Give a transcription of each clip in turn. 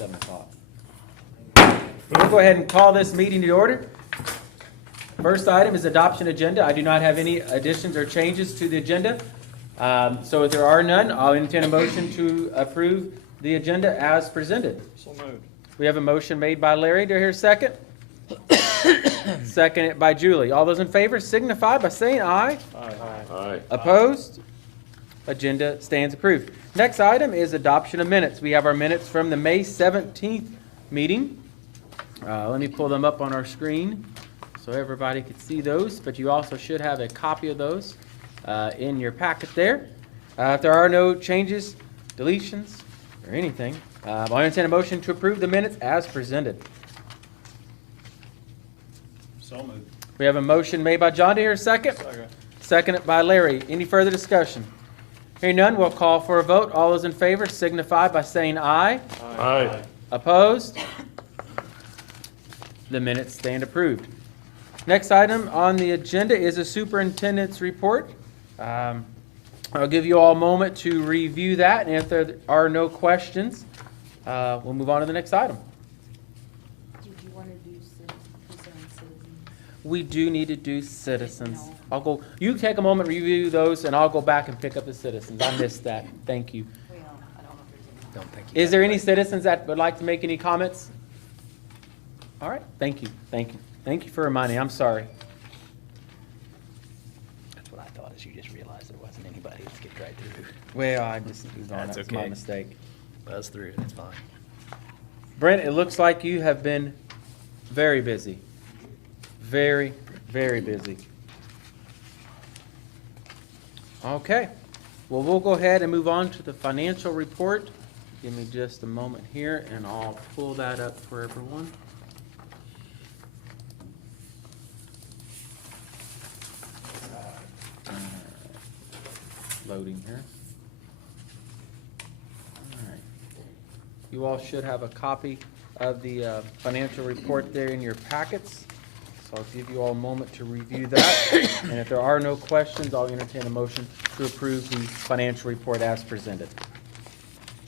7 o'clock. We'll go ahead and call this meeting to order. First item is adoption agenda. I do not have any additions or changes to the agenda. So if there are none, I'll entertain a motion to approve the agenda as presented. So moved. We have a motion made by Larry. Do I hear a second? Seconded by Julie. All those in favor signify by saying aye. Aye. Aye. Opposed? Agenda stands approved. Next item is adoption of minutes. We have our minutes from the May 17th meeting. Let me pull them up on our screen so everybody can see those, but you also should have a copy of those in your packet there. If there are no changes, deletions, or anything, I'll entertain a motion to approve the minutes as presented. So moved. We have a motion made by John. Do I hear a second? Second. Seconded by Larry. Any further discussion? Hearing none, we'll call for a vote. All those in favor signify by saying aye. Aye. Opposed? The minutes stand approved. Next item on the agenda is a superintendent's report. I'll give you all a moment to review that, and if there are no questions, we'll move on to the next item. Did you want to do citizens? We do need to do citizens. No. I'll go, you take a moment, review those, and I'll go back and pick up the citizens. I missed that. Thank you. Well, I don't know if there's any. Don't think you Is there any citizens that would like to make any comments? All right, thank you, thank you. Thank you for reminding me, I'm sorry. That's what I thought, is you just realized there wasn't anybody to skip right through. Well, I just moved on, That's that's my okay. mistake. Buzz through, that's fine. Brent, it looks like you have been very busy. Very, very busy. Okay, well, we'll go ahead and move on to the financial report. Give me just a moment here, and I'll pull that up for everyone. Loading here. All right. You all should have a copy of the financial report there in your packets. So I'll give you all a moment to review that. And if there are no questions, I'll entertain a motion to approve the financial report as presented.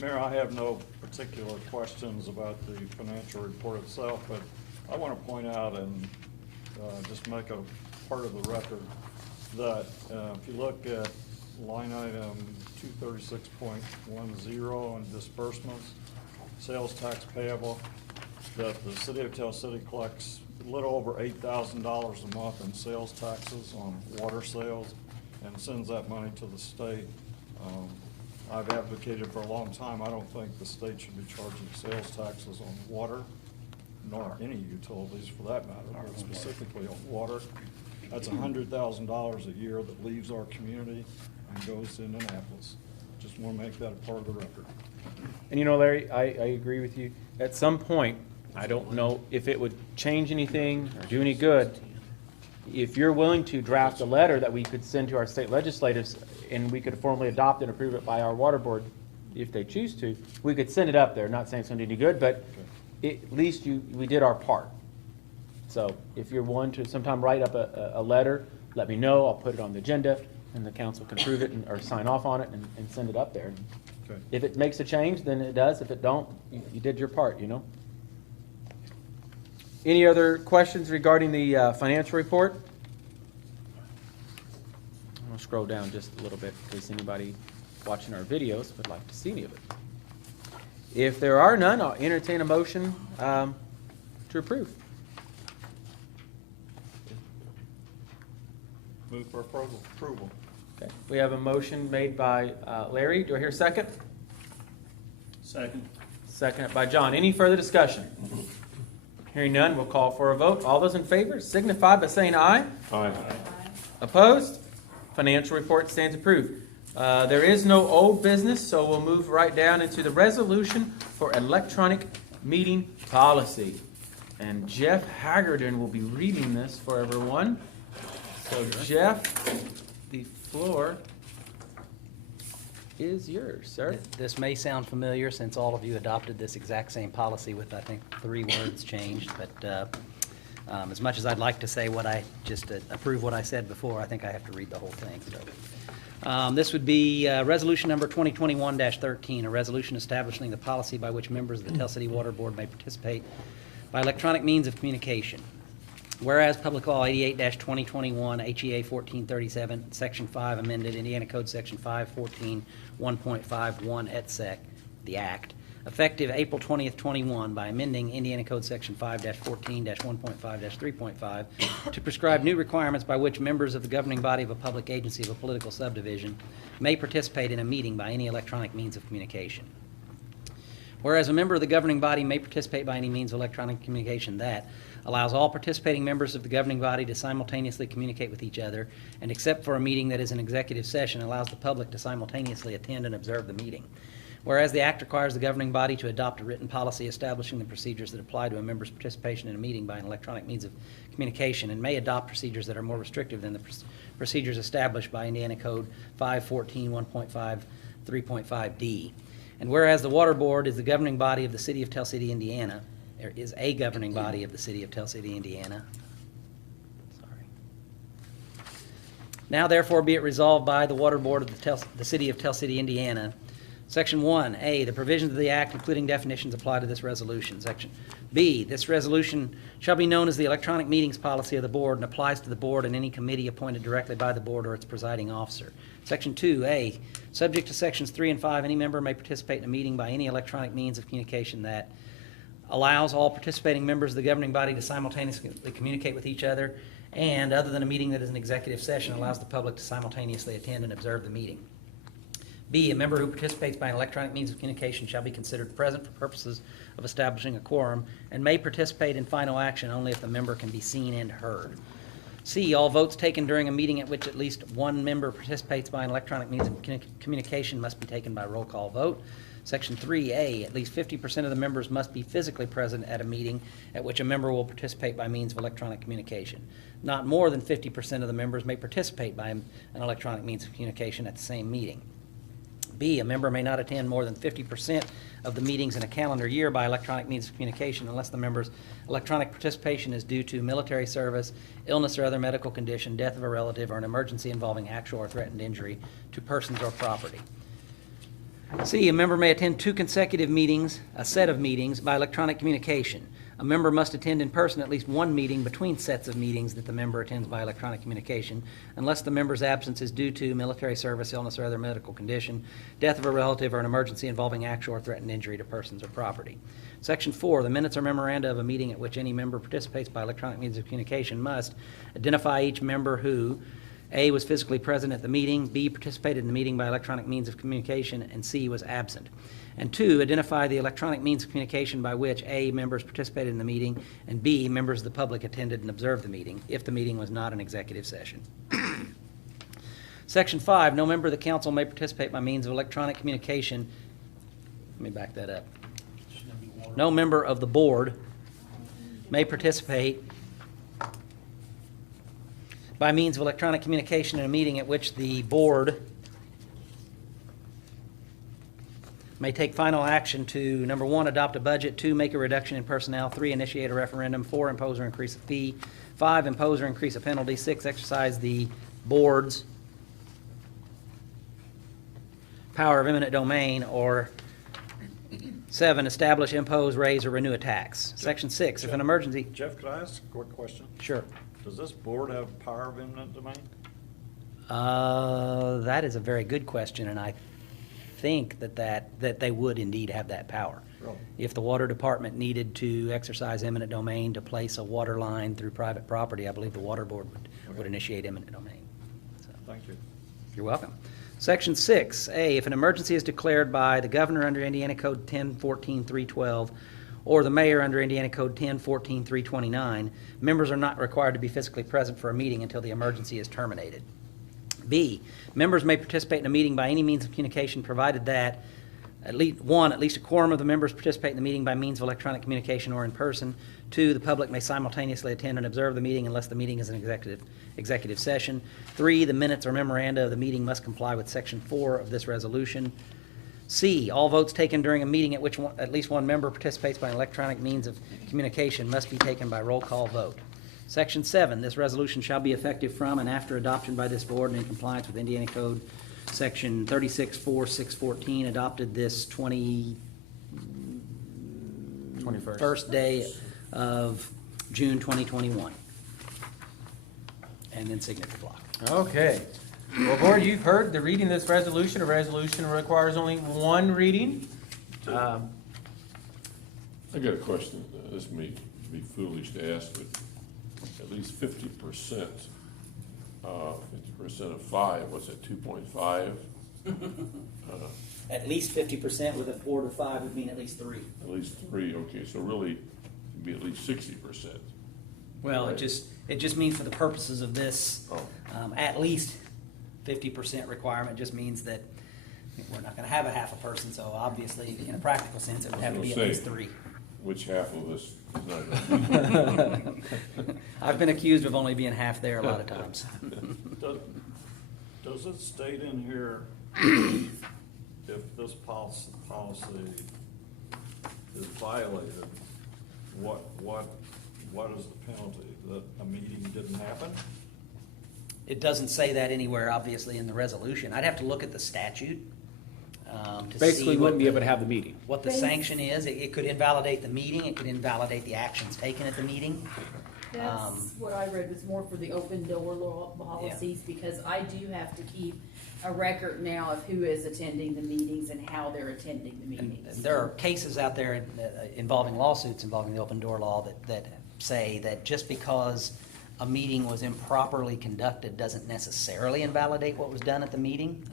Mayor, I have no particular questions about the financial report itself, but I want to point out and just make a part of the record that if you look at line item 236.10 on disbursements, sales tax payable, that the city of Tell City collects a little over $8,000 a month in sales taxes on water sales and sends that money to the state. I've advocated for a long time, I don't think the state should be charging sales taxes on water, nor any utilities for that matter, but specifically on water. That's $100,000 a year that leaves our community and goes to Indianapolis. Just want to make that a part of the record. And you know, Larry, I agree with you. At some point, I don't know if it would change anything or do any good. If you're willing to draft a letter that we could send to our state legislators and we could formally adopt and approve it by our water board, if they choose to, we could send it up there. Not saying it's going to do any good, but at least we did our part. So if you're willing to sometime write up a letter, let me know. I'll put it on the agenda and the council can approve it or sign off on it and send it up there. Okay. If it makes a change, then it does. If it don't, you did your part, you know? Any other questions regarding the financial report? I'll scroll down just a little bit in case anybody watching our videos would like to see any of it. If there are none, I'll entertain a motion to approve. Move for approval. Okay. We have a motion made by Larry. Do I hear a second? Second. Seconded by John. Any further discussion? Hearing none, we'll call for a vote. All those in favor signify by saying aye. Aye. Opposed? Financial report stands approved. There is no old business, so we'll move right down into the resolution for electronic meeting policy. And Jeff Haggerden will be reading this for everyone. So Jeff, the floor is yours, sir. This may sound familiar since all of you adopted this exact same policy with, I think, 3 words changed, but as much as I'd like to say what I just approve what I said before, I think I have to read the whole thing. So This would be resolution number 2021-13, a resolution establishing the policy by which members of the Tell City Water Board may participate by electronic means of communication. Whereas Public Law 88-2021, HEA 1437, Section 5 amended, Indiana Code Section 514, 1.51 et sec, the Act, effective April 20th, 21, by amending Indiana Code Section 5-14-1.5-3.5 to prescribe new requirements by which members of the governing body of a public agency of a political subdivision may participate in a meeting by any electronic means of communication. Whereas a member of the governing body may participate by any means of electronic communication that allows all participating members of the governing body to simultaneously communicate with each other, and except for a meeting that is an executive session, allows the public to simultaneously attend and observe the meeting. Whereas the act requires the governing body to adopt a written policy establishing the procedures that apply to a member's participation in a meeting by an electronic means of communication, and may adopt procedures that are more restrictive than the procedures established by Indiana Code 514, 1.5, 3.5D. And whereas the Water Board is the governing body of the City of Tell City, Indiana, there is a governing body of the City of Tell City, Indiana. Sorry. Now therefore be it resolved by the Water Board of the City of Tell City, Indiana. Section 1A, the provisions of the Act, including definitions, apply to this resolution. Section B, this resolution shall be known as the electronic meetings policy of the Board and applies to the Board and any committee appointed directly by the Board or its presiding officer. Section 2A, subject to Sections 3 and 5, any member may participate in a meeting by any electronic means of communication that allows all participating members of the governing body to simultaneously communicate with each other, and other than a meeting that is an executive session, allows the public to simultaneously attend and observe the meeting. B, a member who participates by an electronic means of communication shall be considered present for purposes of establishing a quorum and may participate in final action only if the member can be seen and heard. C, all votes taken during a meeting at which at least one member participates by an electronic means of communication must be taken by roll call vote. Section 3A, at least 50% of the members must be physically present at a meeting at which a member will participate by means of electronic communication. Not more than 50% of the members may participate by an electronic means of communication at the same meeting. B, a member may not attend more than 50% of the meetings in a calendar year by electronic means of communication unless the member's electronic participation is due to military service, illness or other medical condition, death of a relative, or an emergency involving actual or threatened injury to persons or property. C, a member may attend 2 consecutive meetings, a set of meetings, by electronic communication. A member must attend in person at least 1 meeting between sets of meetings that the member attends by electronic communication, unless the member's absence is due to military service, illness, or other medical condition, death of a relative, or an emergency involving actual or threatened injury to persons or property. Section 4, the minutes or memoranda of a meeting at which any member participates by electronic means of communication must identify each member who A, was physically present at the meeting, B, participated in the meeting by electronic means of communication, and C, was absent. And 2, identify the electronic means of communication by which A, members participated in the meeting, and B, members of the public attended and observed the meeting, if the meeting was not an executive session. Section 5, no member of the council may participate by means of electronic communication. Let me back that up. No member of the board may participate by means of electronic communication in a meeting at which the board may take final action to, number 1, adopt a budget, 2, make a reduction in personnel, 3, initiate a referendum, 4, impose or increase a fee, 5, impose or increase a penalty, 6, exercise the board's power of eminent domain, or 7, establish, impose, raise, or renew a tax. Section 6, if an emergency... Jeff, could I ask a quick question? Sure. Does this board have power of eminent domain? That is a very good question, and I think that they would indeed have that power. Really? If the water department needed to exercise eminent domain to place a water line through private property, I believe the water board would initiate eminent domain. So, Thank you. you're welcome. Section 6A, if an emergency is declared by the governor under Indiana Code 1014-312 or the mayor under Indiana Code 1014-329, members are not required to be physically present for a meeting until the emergency is terminated. B, members may participate in a meeting by any means of communication provided that at least a quorum of the members participate in the meeting by means of electronic communication or in person. 2, the public may simultaneously attend and observe the meeting unless the meeting is an executive session. 3, the minutes or memoranda of the meeting must comply with Section 4 of this resolution. C, all votes taken during a meeting at which at least one member participates by an electronic means of communication must be taken by roll call vote. Section 7, this resolution shall be effective from and after adoption by this board and in compliance with Indiana Code Section 36-4-614 adopted this 21st 21st. day of June 2021. And then signature block. Okay. Well, board, you've heard the reading of this resolution. A resolution requires only one reading. I got a question. This may be foolish to ask, but at least 50%, 50% of 5, what's that, 2.5? At least 50% with a 4 to 5 would mean at least 3. At least 3, okay, so really, it'd be at least 60%. Well, Right. it just means for the purposes of this, Oh. at least 50% requirement just means that we're not gonna have a half a person, so obviously, in a practical sense, it would have to be at least 3. Which half of this is not gonna be? I've been accused of only being half there a lot of times. Does it state in here if this policy is violated, what is the penalty? That a meeting didn't happen? It doesn't say that anywhere, obviously, in the resolution. I'd have to look at the statute to see Basically, what wouldn't be the- able to have the meeting. what the sanction is. It could invalidate the meeting, it could invalidate the actions taken at the meeting. That's what I read was more for the open door law policies, because I do have to keep a record now of who is attending the meetings and how they're attending the And meetings. there are cases out there involving lawsuits involving the open door law that say that just because a meeting was improperly conducted doesn't necessarily invalidate what was done at the meeting.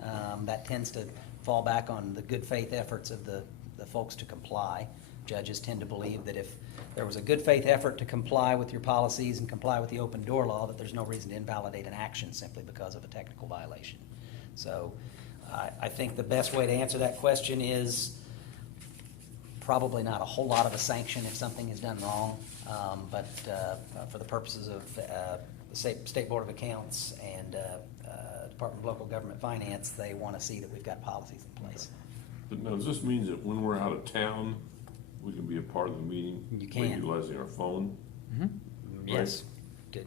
That tends to fall back on the good faith efforts of the folks to comply. Judges tend to believe that if there was a good faith effort to comply with your policies and comply with the open door law, that there's no reason to invalidate an action simply because of a technical violation. So I think the best way to answer that question is probably not a whole lot of a sanction if something is done wrong, but for the purposes of the State Board of Accounts and Department of Local Government Finance, they want to see that we've got policies in place. But now, does this mean that when we're out of town, we can be a part of the meeting? You By can. utilizing our phone? Yes,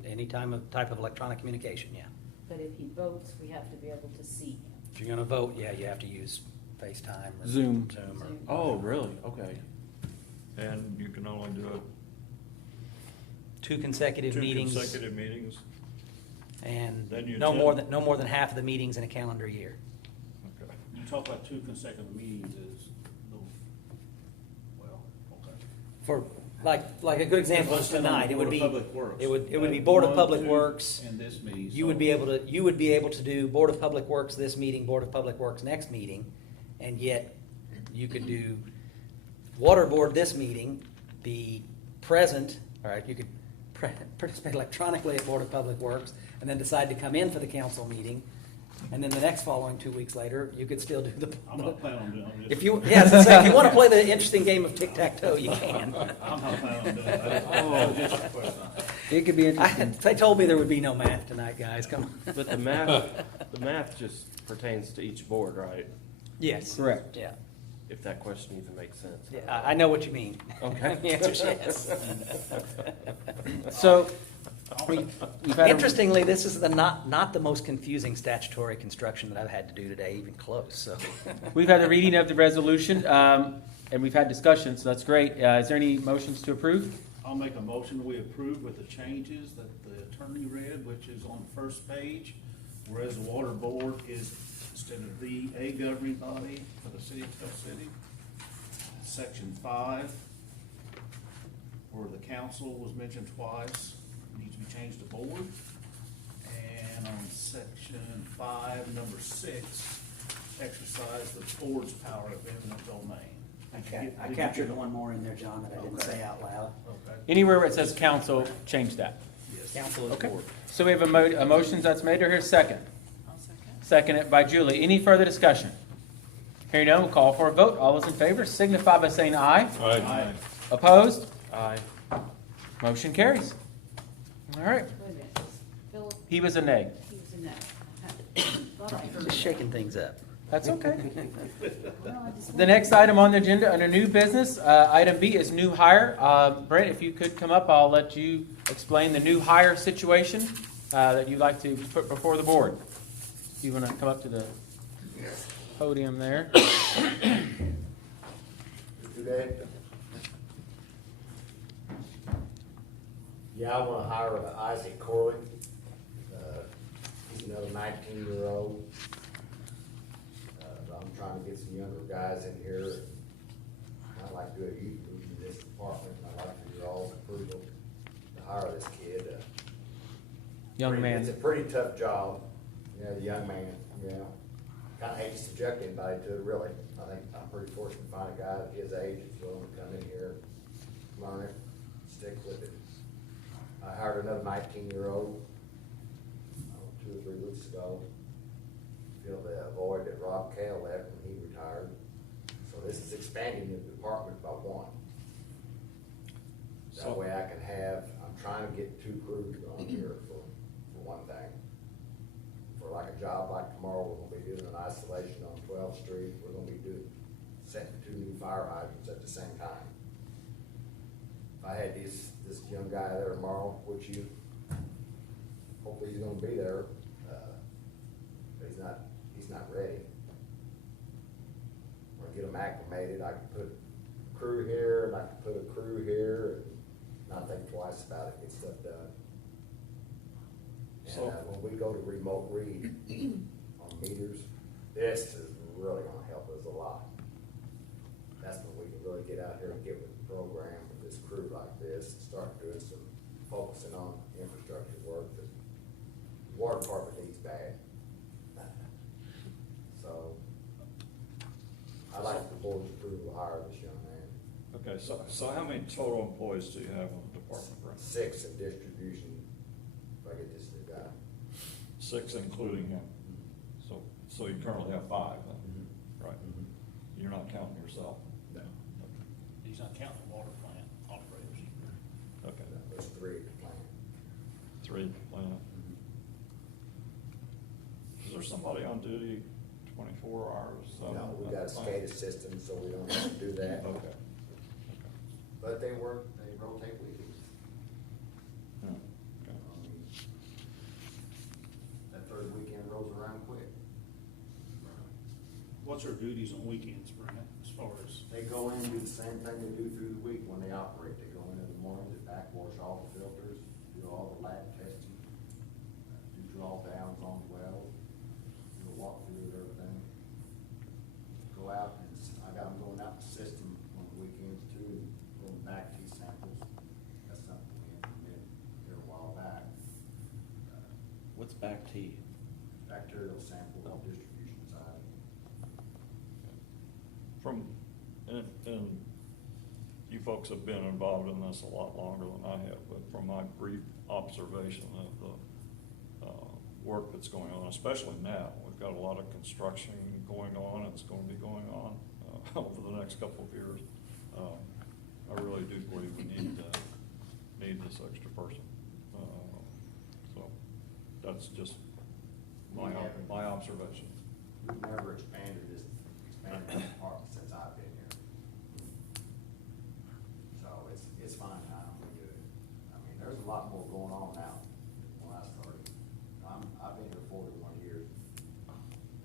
any type of electronic communication, yeah. But if he votes, we have to be able to see him. If you're gonna vote, yeah, you have to use FaceTime or Zoom. Zoom or. Oh, really? Okay. And you can only do it Two consecutive two meetings. consecutive meetings? And Then you no attend. more than half of the meetings in a calendar year. Okay. You talk about 2 consecutive meetings is, well, okay. For, like a good example is tonight, it would be, Board of Public Works. it would be Board of One, Public two, Works. And this meeting. You would be able to do Board of Public Works this meeting, Board of Public Works next meeting, and yet you could do Water Board this meeting, be present, all right, you could participate electronically at Board of Public Works, and then decide to come in for the council meeting, and then the next following 2 weeks later, you could still do the. I'm not planning on doing it. I'm just- If you, yeah, so if you want to play the interesting game of tic-tac-toe, you can. I'm not planning on doing it. That was just a question. It could be interesting. They told me there would be no math tonight, guys, come on. But the math just pertains to each board, right? Yes. Correct. Yeah. If that question even makes sense. Yeah, I know what you mean. Okay. The answer's yes. So, we've had a- Interestingly, this is not the most confusing statutory construction that I've had to do today, even close, so. we've had the reading of the resolution, and we've had discussion, so that's great. Is there any motions to approve? I'll make a motion, we approve with the changes that the attorney read, which is on the first page. Whereas the water board is, instead of the a governing body for the city of Tell City. Section 5, where the council was mentioned twice, needs to be changed to board. And on section 5, number 6, exercise the board's power of eminent domain. I captured one more in there, John, that I didn't say out loud. Okay. Anywhere where it says council, change that. Yes. Council is Okay. board. So we have a motion that's made, or here's second? I'll second. Seconded by Julie. Any further discussion? Hearing none, we'll call for a vote. All those in favor signify by saying aye. Aye. Opposed? Aye. Motion carries. All right. Wait a minute, Philip, He was a nay. he was in that. Thought I heard Just that. shaking things up. That's okay. Well, I just The wanted- next item on the agenda, under new business, item B is new hire. Brent, if you could come up, I'll let you explain the new hire situation that you'd like to put before the board. You want to come up to the podium there. Today? Yeah, I wanna hire Isaac Corley. He's another 19-year-old. I'm trying to get some younger guys in here. I'd like to do a youth group in this department, and I'd like for your all's approval to hire this kid. Young It's a man. pretty tough job, you know, the young man, you know. Kinda hate to subject anybody to it, really. I think I'm pretty fortunate to find a guy at his age that's willing to come in here, learn it, stick with it. I hired another 19-year-old, 2 or 3 weeks ago. Filled the void that Rob Kale left when he retired. So this is expanding the department by 1. That So- way I can have, I'm trying to get 2 crews on here for one thing. For like a job like tomorrow, we're gonna be doing an isolation on 12th Street. We're gonna be setting 2 new fire hydrants at the same time. If I had this young guy there tomorrow, which hopefully he's gonna be there, but he's not ready. We're gonna get him acclimated. I can put a crew here, and I can put a crew here, and not think twice about it, get stuff done. And So- when we go to remote read on meters, this is really gonna help us a lot. That's when we can really get out here and get with the program with this crew like this, and start doing some focusing on infrastructure work that the water department needs bad. So, I'd like the board's approval to hire this young man. Okay, so how many total employees do you have in the department, Brent? 6 in distribution, if I get this new guy. 6 including him. So you currently have 5 then, right? You're not counting yourself? No. He's not counting the water plant operators. Okay, There's 3 at the plant. 3 at the plant. Is there somebody on duty 24 hours? No, we got a SCADA system, so we don't have to do that. Okay. But they rotate weekends. Yeah, okay. That 3rd weekend rolls around quick. What's our duties on weekends, Brent, as far as? They go in and do the same thing they do through the week when they operate. They go in the morning, they backwash all the filters, do all the lab testing, do drawdowns on the wells, do a walkthrough of everything. Go out and, I got them going out the system on the weekends too, and going back T samples. That's something we implemented here a while back. What's back T? Bacterial sample distribution side. And you folks have been involved in this a lot longer than I have, but from my brief observation of the work that's going on, especially now, we've got a lot of construction going on, and it's going to be going on over the next couple of years. I really do believe we need this extra person. So that's just my observation. We've never expanded this department since I've been here. So it's fine now, we're good. I mean, there's a lot more going on now than when I started. I've been here 41 years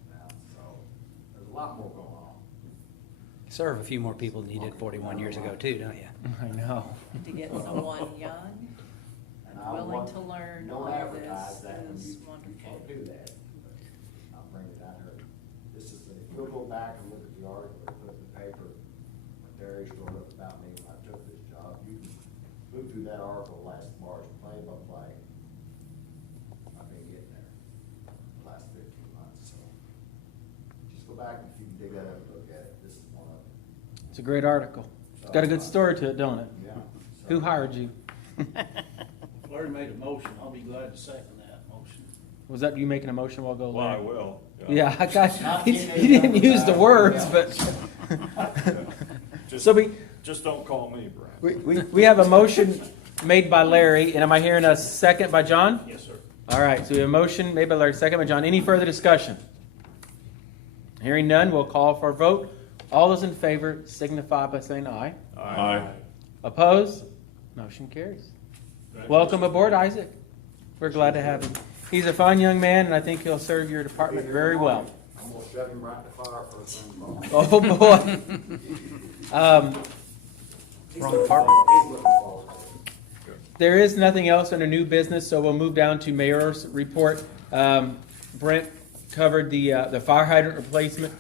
now, so there's a lot more going on. Serve a few more people than you did 41 years ago too, don't you? I know. To get someone young, And I willing want- to learn don't all of advertise this that when is you wonderful. can't do that. But I'll bring it out here. This is, if you'll go back and look at the article they put in the paper, what Darius wrote up about me when I took this job, you can look through that article last March, play by play. I've been getting there the last 15 months, so. Just go back and if you can dig that up and look at it, this is one of them. It's a great article. It's got a good story to it, don't it? Yeah. Who hired you? If Larry made a motion, I'll be glad to second that motion. Was that you making a motion while ago? Well, I Larry? will. Yeah, I got, he didn't use the words, but. Just- So we, Just don't call me, Brent. we have a motion made by Larry, and am I hearing a second by John? Yes, sir. All right, so we have a motion made by Larry, second by John. Any further discussion? Hearing none, we'll call for a vote. All those in favor signify by saying aye. Aye. Opposed? Motion carries. Welcome aboard, Isaac. We're glad to have him. He's a fine young man, and I think he'll serve your department very well. I I'm gonna shove him right in the fire first thing tomorrow. Oh, boy. He's looking forward to it. There is nothing else under new business, so we'll move down to mayor's report. Brent covered the fire hydrant replacement.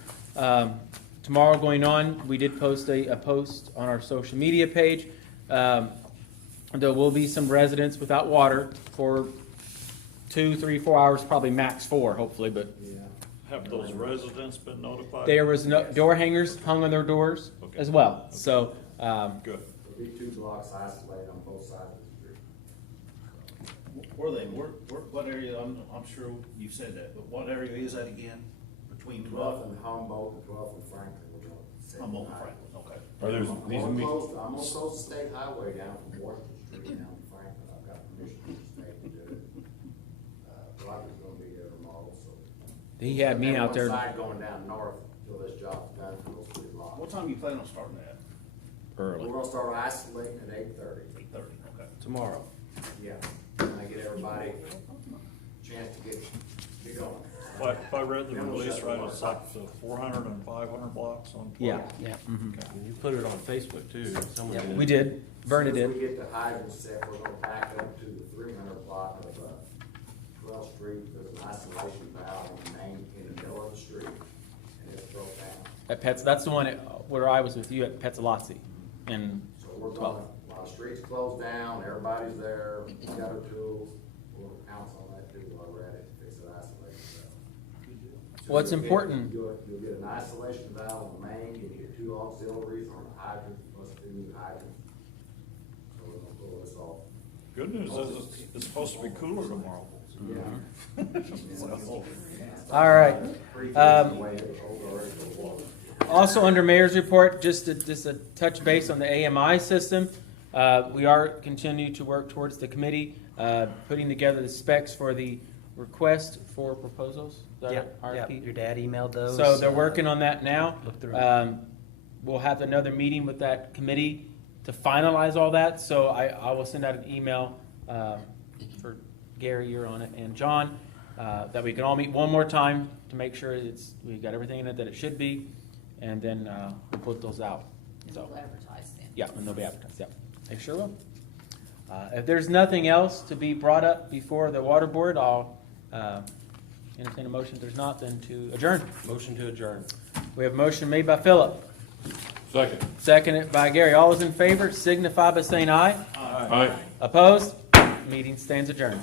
Tomorrow going on, we did post a post on our social media page. There will be some residents without water for 2, 3, 4 hours, probably max 4, hopefully, but Yeah. Have those residents been notified? there was no door hangers hung on their doors Okay. as well. So, Good. There'll be 2 blocks isolated on both sides of the street. Where they, what area, I'm sure you said that, but what area is that again? Between 12th and Humboldt and 12th and Franklin, we're gonna set. Humboldt and Franklin, okay. Are there, I'm these gonna meet, close the state highway down from Washington Street down to Franklin. I've got permission from the state to do it. Roger's gonna be there tomorrow, so. he had me out there One side going down north till this job's done for those 3 blocks. What time you plan on starting that? We're gonna start isolating at 8:30. 8:30, okay. Tomorrow. Yeah, and I get everybody a chance to get going. If I read the release right, it's like the 400 and 500 blocks on 12. Yeah, yeah. Mhm. You put it on Facebook too. Someone Yeah, did. we did. Verna As soon as did. we get the hydrants set, we're gonna back up to the 300 block of 12th Street. There's an isolation valve on the main in the middle of the street, and it's broke down. At Pets, that's the one where I was with you at Petzalozzi. And So we're gonna, while the street's closed down, everybody's there, we got our tools, we'll pounce on that too while we're at it, fix the isolation valve. what's You'll get- important, You'll get an isolation valve on the main, you get 2 auxiliaries on the hydrant, plus 2 hydrants. So we're gonna pull this off. Good news is it's supposed to be cooler tomorrow. Yeah. all right. Pretty fast away, it's over already for water. Also, under mayor's report, just a touch base on the AMI system. We are continuing to work towards the committee, putting together the specs for the request for proposals. Is that Yeah, right? yeah, RFP? your dad emailed those. So they're working on that now. Look through it. We'll have another meeting with that committee to finalize all that, so I will send out an email for Gary, you're on it, and John, that we can all meet one more time to make sure we got everything in it that it should be, and then we'll put those out. And So, we'll advertise then. yeah, and they'll be advertised, yeah. They sure will. If there's nothing else to be brought up before the water board, I'll entertain a motion. If there's not, then to adjourn. Motion to adjourn. We have a motion made by Philip, second. seconded by Gary. All those in favor signify by saying aye. Aye. Opposed? Meeting stands adjourned.